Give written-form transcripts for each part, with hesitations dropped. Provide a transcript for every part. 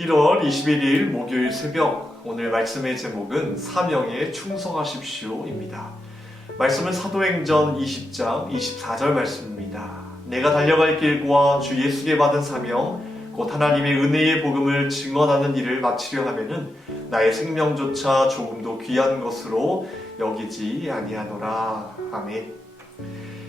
1월 21일 목요일 새벽, 오늘 말씀의 제목은 사명에 충성하십시오입니다. 말씀은 사도행전 20장 24절 말씀입니다. 내가 달려갈 길과 주 예수께 받은 사명 곧 하나님의 은혜의 복음을 증언하는 일을 마치려 하면은 나의 생명조차 조금도 귀한 것으로 여기지 아니하노라. 아멘.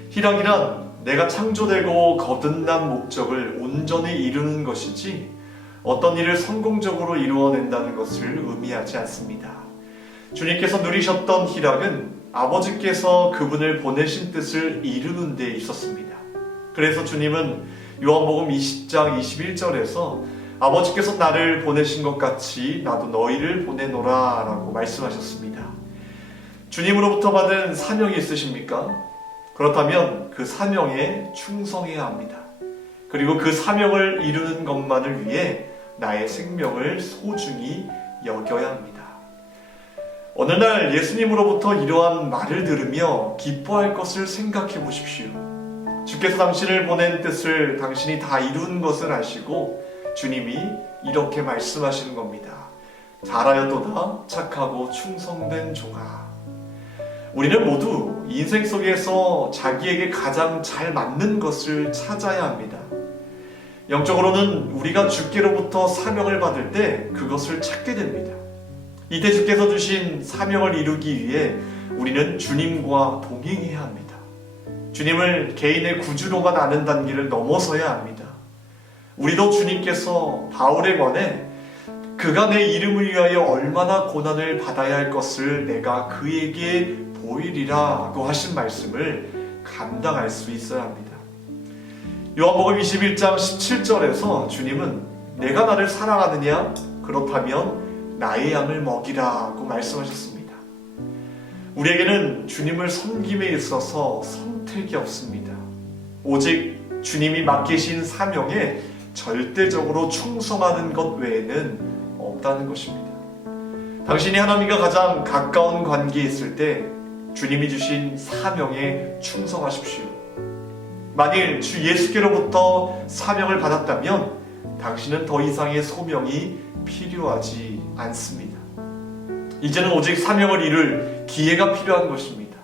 희락이란 내가 창조되고 거듭난 목적을 온전히 이루는 것이지 어떤 일을 성공적으로 이루어낸다는 것을 의미하지 않습니다. 주님께서 누리셨던 희락은 아버지께서 그분을 보내신 뜻을 이루는 데 있었습니다. 그래서 주님은 요한복음 20장 21절에서 아버지께서 나를 보내신 것 같이 나도 너희를 보내노라 라고 말씀하셨습니다. 주님으로부터 받은 사명이 있으십니까? 그렇다면 그 사명에 충성해야 합니다. 그리고 그 사명을 이루는 것만을 위해 나의 생명을 소중히 여겨야 합니다. 어느 날 예수님으로부터 이러한 말을 들으며 기뻐할 것을 생각해 보십시오. 주께서 당신을 보낸 뜻을 당신이 다 이룬 것을 아시고 주님이 이렇게 말씀하시는 겁니다. 잘하였도다 착하고 충성된 종아. 우리는 모두 인생 속에서 자기에게 가장 잘 맞는 것을 찾아야 합니다. 영적으로는 우리가 주께로부터 사명을 받을 때 그것을 찾게 됩니다. 이때 주께서 주신 사명을 이루기 위해 우리는 주님과 동행해야 합니다. 주님을 개인의 구주로만 아는 단계를 넘어서야 합니다. 우리도 주님께서 바울에 관해 그가 내 이름을 위하여 얼마나 고난을 받아야 할 것을 내가 그에게 보이리라고 하신 말씀을 감당할 수 있어야 합니다. 요한복음 21장 17절에서 주님은 내가 나를 사랑하느냐? 그렇다면 나의 양을 먹이라고 말씀하셨습니다. 우리에게는 주님을 섬김에 있어서 선택이 없습니다. 오직 주님이 맡기신 사명에 절대적으로 충성하는 것 외에는 없다는 것입니다. 당신이 하나님과 가장 가까운 관계에 있을 때 주님이 주신 사명에 충성하십시오. 만일 주 예수께로부터 사명을 받았다면 당신은 더 이상의 소명이 필요하지 않습니다. 이제는 오직 사명을 이룰 기회가 필요한 것입니다.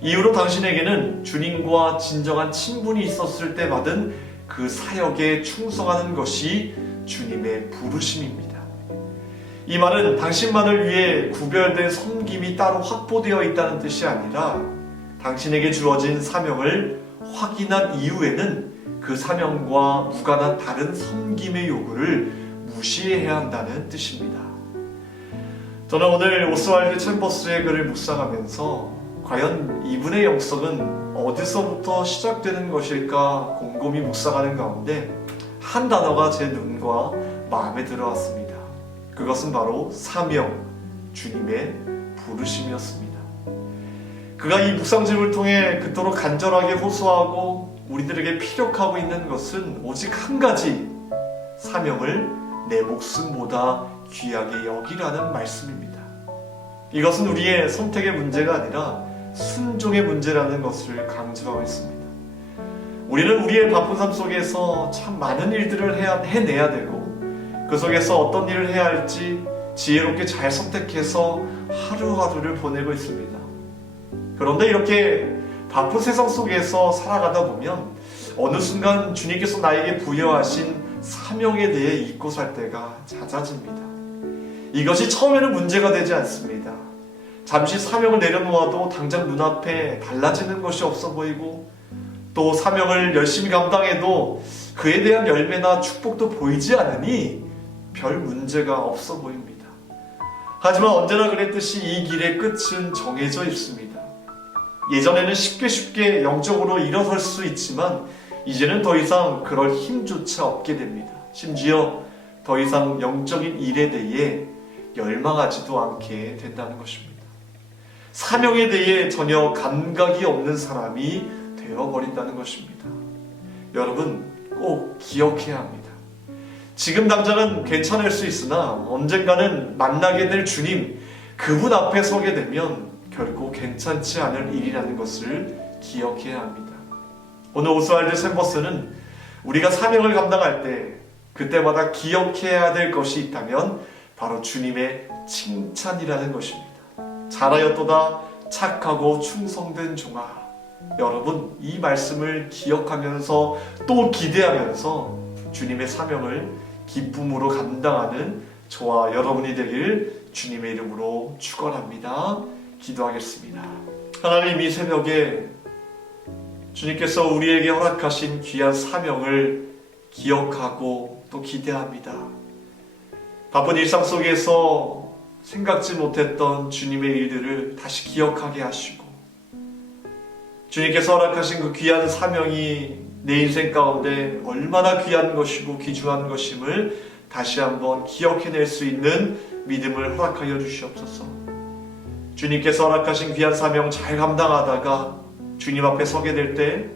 이후로 당신에게는 주님과 진정한 친분이 있었을 때 받은 그 사역에 충성하는 것이 주님의 부르심입니다. 이 말은 당신만을 위해 구별된 섬김이 따로 확보되어 있다는 뜻이 아니라 당신에게 주어진 사명을 확인한 이후에는 그 사명과 무관한 다른 섬김의 요구를 무시해야 한다는 뜻입니다. 저는 오늘 오스왈드 챔버스의 글을 묵상하면서 과연 이분의 영성은 어디서부터 시작되는 것일까 곰곰이 묵상하는 가운데 한 단어가 제 눈과 마음에 들어왔습니다. 그것은 바로 사명, 주님의 부르심이었습니다. 그가 이 묵상집을 통해 그토록 간절하게 호소하고 우리들에게 피력하고 있는 것은 오직 한 가지, 사명을 내 목숨보다 귀하게 여기라는 말씀입니다. 이것은 우리의 선택의 문제가 아니라 순종의 문제라는 것을 강조하고 있습니다. 우리는 우리의 바쁜 삶 속에서 참 많은 일들을 해내야 되고 그 속에서 어떤 일을 해야 할지 지혜롭게 잘 선택해서 하루하루를 보내고 있습니다. 그런데 이렇게 바쁜 세상 속에서 살아가다 보면 어느 순간 주님께서 나에게 부여하신 사명에 대해 잊고 살 때가 잦아집니다. 이것이 처음에는 문제가 되지 않습니다. 잠시 사명을 내려놓아도 당장 눈앞에 달라지는 것이 없어 보이고 또 사명을 열심히 감당해도 그에 대한 열매나 축복도 보이지 않으니 별 문제가 없어 보입니다. 하지만 언제나 그랬듯이 이 길의 끝은 정해져 있습니다. 예전에는 쉽게 영적으로 일어설 수 있지만 이제는 더 이상 그럴 힘조차 없게 됩니다. 심지어 더 이상 영적인 일에 대해 열망하지도 않게 된다는 것입니다. 사명에 대해 전혀 감각이 없는 사람이 되어버린다는 것입니다. 여러분 꼭 기억해야 합니다. 지금 당장은 괜찮을 수 있으나 언젠가는 만나게 될 주님, 그분 앞에 서게 되면 결코 괜찮지 않을 일이라는 것을 기억해야 합니다. 오늘 오스왈드 챔버스는 우리가 사명을 감당할 때 그때마다 기억해야 될 것이 있다면 바로 주님의 칭찬이라는 것입니다. 잘하였도다 착하고 충성된 종아. 여러분, 이 말씀을 기억하면서 또 기대하면서 주님의 사명을 기쁨으로 감당하는 저와 여러분이 되길 주님의 이름으로 축원합니다. 기도하겠습니다. 하나님, 이 새벽에 주님께서 우리에게 허락하신 귀한 사명을 기억하고 또 기대합니다. 바쁜 일상 속에서 생각지 못했던 주님의 일들을 다시 기억하게 하시고, 주님께서 허락하신 그 귀한 사명이 내 인생 가운데 얼마나 귀한 것이고 귀중한 것임을 다시 한번 기억해낼 수 있는 믿음을 허락하여 주시옵소서. 주님께서 허락하신 귀한 사명 잘 감당하다가 주님 앞에 서게 될 때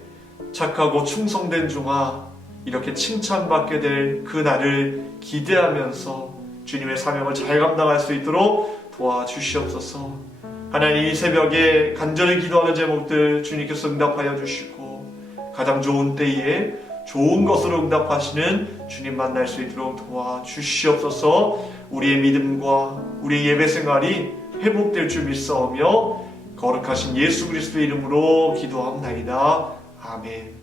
착하고 충성된 종아, 이렇게 칭찬받게 될 그 날을 기대하면서 주님의 사명을 잘 감당할 수 있도록 도와주시옵소서. 하나님, 이 새벽에 간절히 기도하는 제목들 주님께서 응답하여 주시고 가장 좋은 때에 좋은 것으로 응답하시는 주님 만날 수 있도록 도와주시옵소서. 우리의 믿음과 우리의 예배 생활이 회복될 줄 믿사오며 거룩하신 예수 그리스도의 이름으로 기도합나이다. 아멘.